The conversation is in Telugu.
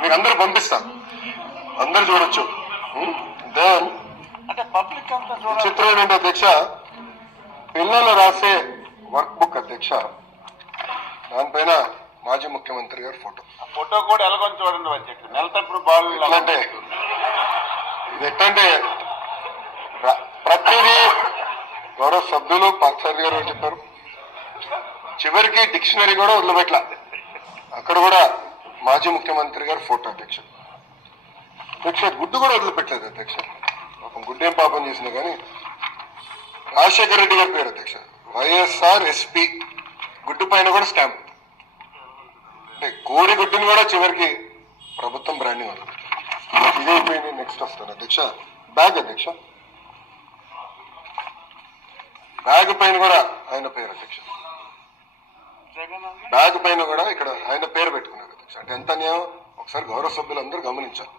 మీకు అందరూ పంపిస్తా, అందరు చూడొచ్చు. దెన్ అంటే పబ్లిక్ అంతా చిత్రం ఏంటంటే అధ్యక్ష, పిల్లలు రాసే వర్క్ బుక్ అధ్యక్ష, దానిపైన మాజీ ముఖ్యమంత్రి గారి ఫోటో. ఫోటో కూడా ఎలాగొని చూడండి అధ్యక్ష. నెలతప్పుడు బాల్ ఎట్లంటే ఇది ఎట్లంటే ప్రతిదీ గౌరవ సభ్యులు పార్థసారథి గారు చెప్పారు, చివరికి డిక్షనరీ కూడా వదిలిపెట్ల, అక్కడ కూడా మాజీ ముఖ్యమంత్రి గారు ఫోటో అధ్యక్ష. అధ్యక్ష గుడ్డు కూడా వదిలిపెట్టలేదు అధ్యక్ష, పాపం గుడ్డేం పాపం చేసినా కానీ రాజశేఖర రెడ్డి గారి పేరు అధ్యక్ష, వైఎస్ఆర్ ఎస్పీ, గుడ్డు పైన కూడా స్టాంప్. అంటే కోడి గుడ్డుని కూడా చివరికి ప్రభుత్వం బ్రాండింగ్ వదలదు. ఇదైపోయింది. నెక్స్ట్ వస్తాను అధ్యక్ష, బ్యాగ్ అధ్యక్ష, బ్యాగ్ పైన కూడా ఆయన పేరు అధ్యక్ష, బ్యాగ్ పైన కూడా ఇక్కడ ఆయన పేరు పెట్టుకున్నారు అధ్యక్ష. అంటే ఎంత అన్యాయం ఒకసారి గౌరవ సభ్యులందరూ గమనించాలి.